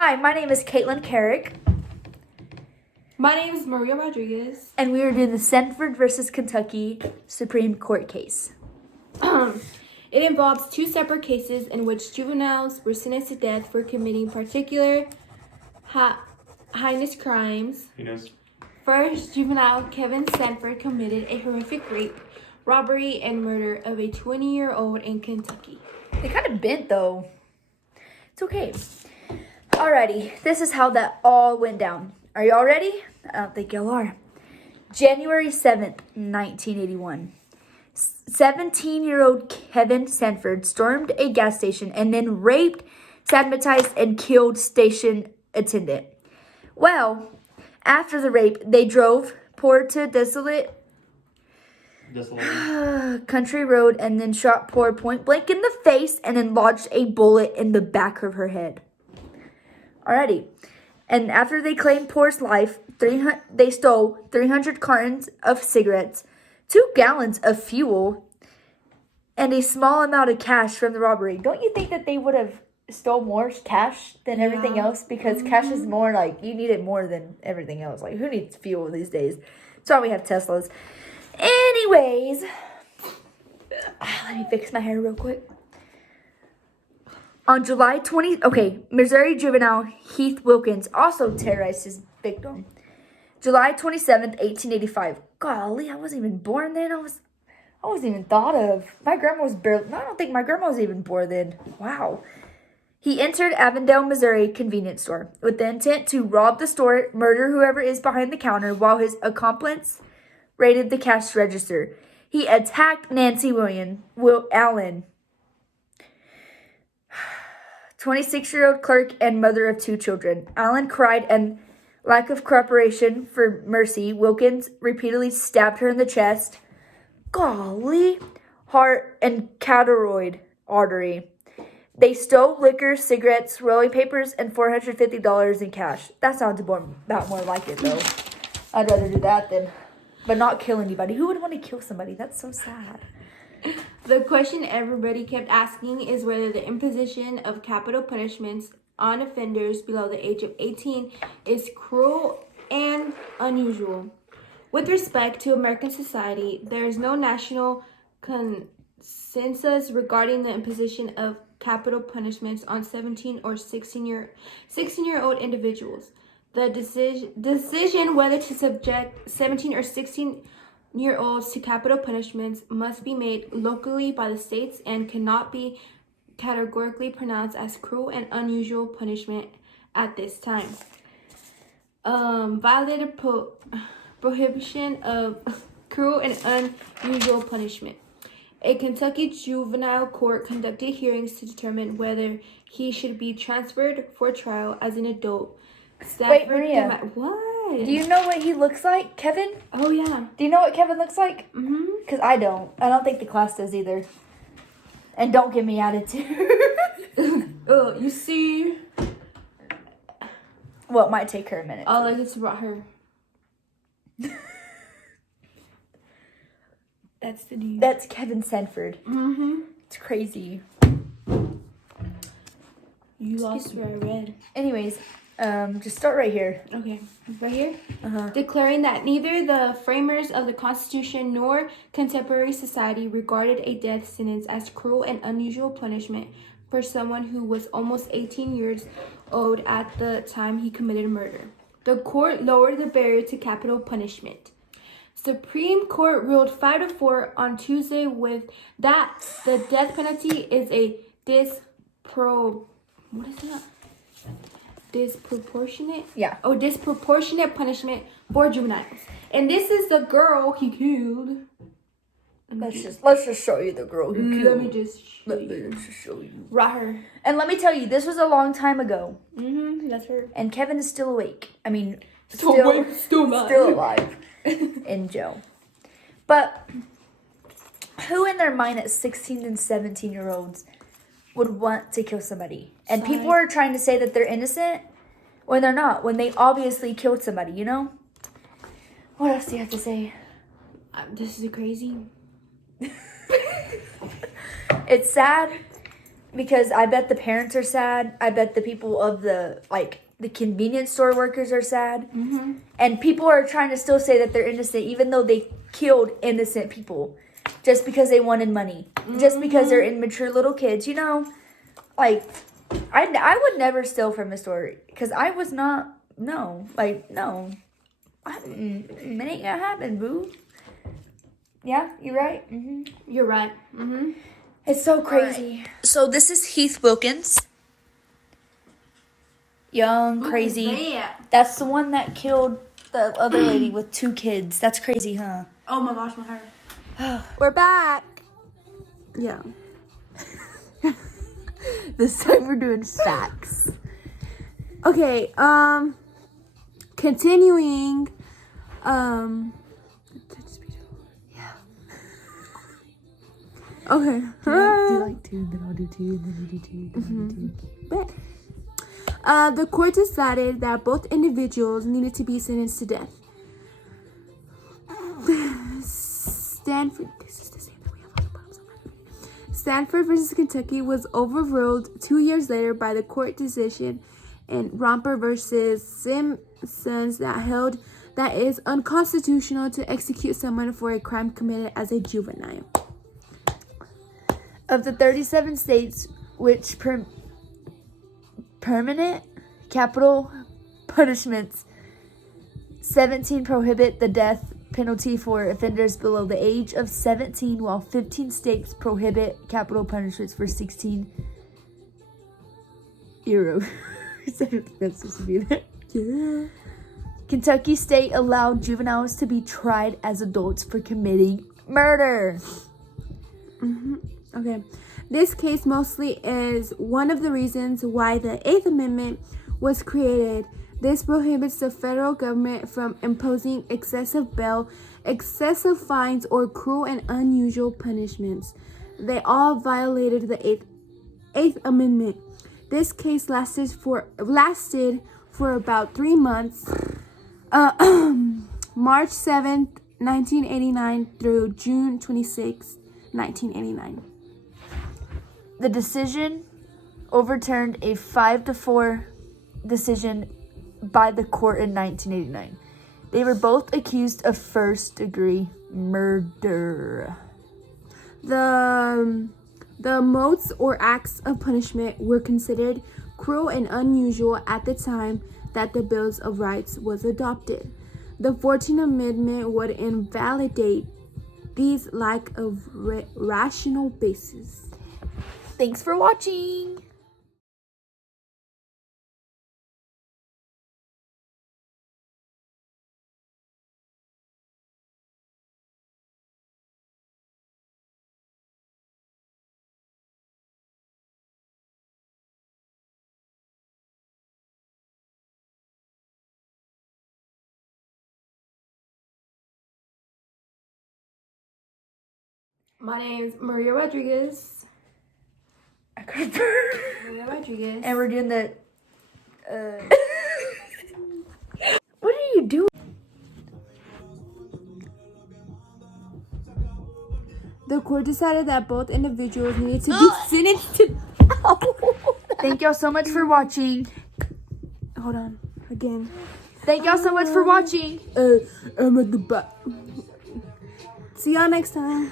Hi, my name is Caitlin Carrick, My name is Maria Rodriguez. and we are doing the Sanford versus Kentucky Supreme Court case. It involves two separate cases in which juveniles were sentenced to death for committing particular heinous crimes. First, juvenile Kevin Sanford committed a horrific rape, robbery, and murder of a 20-year-old in Kentucky. They kind of bent though. It's okay. Alrighty, this is how that all went down. Are y'all ready? I don't think y'all are. January 7th, 1981. 17-year-old Kevin Sanford stormed a gas station and then raped, traumatized, and killed station attendant. Well, after the rape, they drove poor to desolate country road and then shot poor point blank in the face and then lodged a bullet in the back of her head. Alrighty. And after they claimed Poor's life, they stole 300 cartons of cigarettes, 2 gallons of fuel, and a small amount of cash from the robbery. Don't you think that they would have stole more cash than everything else? Because cash is more like, you need it more than everything else. Like, who needs fuel these days? That's why we have Teslas. Anyways, let me fix my hair real quick. On July 20, Missouri juvenile Heath Wilkins also terrorized his victim. July 27th, 1885. Golly, I wasn't even born then. I wasn't even thought of. My grandma was barely, I don't think my grandma was even born then. Wow. He entered Avondale, Missouri convenience store with the intent to rob the store, murder whoever is behind the counter, while his accomplice raided the cash register. He attacked Nancy Allen, 26-year-old clerk and mother of 2 children. Allen cried and lack of cooperation for mercy. Wilkins repeatedly stabbed her in the chest, golly, heart, and carotid artery. They stole liquor, cigarettes, rolling papers, and $450 in cash. That sounds about more like it, though. I'd rather do that but not kill anybody. Who would want to kill somebody? That's so sad. The question everybody kept asking is whether the imposition of capital punishments on offenders below the age of 18 is cruel and unusual. With respect to American society, there is no national consensus regarding the imposition of capital punishments on 17 or 16-year-old individuals. The decision whether to subject 17 or 16-year-olds to capital punishments must be made locally by the states and cannot be categorically pronounced as cruel and unusual punishment at this time. Violated prohibition of cruel and unusual punishment. A Kentucky juvenile court conducted hearings to determine whether he should be transferred for trial as an adult. Wait, Maria. What? Do you know what he looks like, Kevin? Oh, yeah. Do you know what Kevin looks like? Mm-hmm. Because I don't. I don't think the class does either. And don't give me attitude. You see? Well, it might take her a minute. Oh, like it's about her. That's the dude. That's Kevin Sanford. Mm-hmm. It's crazy. You lost where I read. Anyways, just start right here. Okay, right here. Uh-huh. Declaring that neither the framers of the Constitution nor contemporary society regarded a death sentence as cruel and unusual punishment for someone who was almost 18 years old at the time he committed murder. The court lowered the barrier to capital punishment. Supreme Court ruled 5-4 on Tuesday with that the death penalty is a disproportionate punishment for juveniles. And this is the girl he killed. Let's just show you the girl who killed. Let me just show you. Right her. And let me tell you, this was a long time ago. Mm-hmm. That's her. And Kevin is still awake. I mean, Still alive in jail. But who in their mind at 16 and 17-year-olds would want to kill somebody? And people are trying to say that they're innocent when they're not, when they obviously killed somebody, you know? What else do you have to say? This is crazy. It's sad. because I bet the parents are sad. I bet the people of the convenience store workers are sad. Mm-hmm. And people are trying to still say that they're innocent, even though they killed innocent people just because they wanted money, just because they're immature little kids. You know, like I would never steal from a store because I was not. No, like no, it ain't gonna happen, boo. Yeah, you're right. You're right. Mm-hmm. It's so crazy. Right. So this is Heath Wilkins. Young, crazy. That's the one that killed the other lady with 2 kids. That's crazy, huh? Oh my gosh, my hair. We're back. Yeah. This time we're doing facts. Okay, continuing, okay. Do like 2, then I'll do 2, and then you do 2, then I do 2. The court decided that both individuals needed to be sentenced to death. Stanford versus Kentucky was overruled 2 years later by the court decision in Romper versus Simpsons that held that it is unconstitutional to execute someone for a crime committed as a juvenile. Of the 37 states which permanent capital punishments, 17 prohibit the death penalty for offenders below the age of 17, while 15 states prohibit capital punishments for 16 euro. That's supposed to be there. Yeah. Kentucky state allowed juveniles to be tried as adults for committing murder. Okay. This case mostly is one of the reasons why the 8th Amendment was created. This prohibits the federal government from imposing excessive bail, excessive fines, or cruel and unusual punishments. They all violated the 8th Amendment. This case lasted for about 3 months, March 7th, 1989 through June 26th, 1989. The decision overturned a 5-4 decision by the court in 1989. They were both accused of first-degree murder. The modes or acts of punishment were considered cruel and unusual at the time that the Bills of Rights was adopted. The 14th Amendment would invalidate these lack of rational basis. Thanks for watching. My name's Maria Rodriguez. Maria Rodriguez. And we're doing the... What are you doing? The court decided that both individuals needed to be sentenced to... Thank y'all so much for watching. Hold on. Again. Thank y'all so much for watching. I'm at the back. See y'all next time.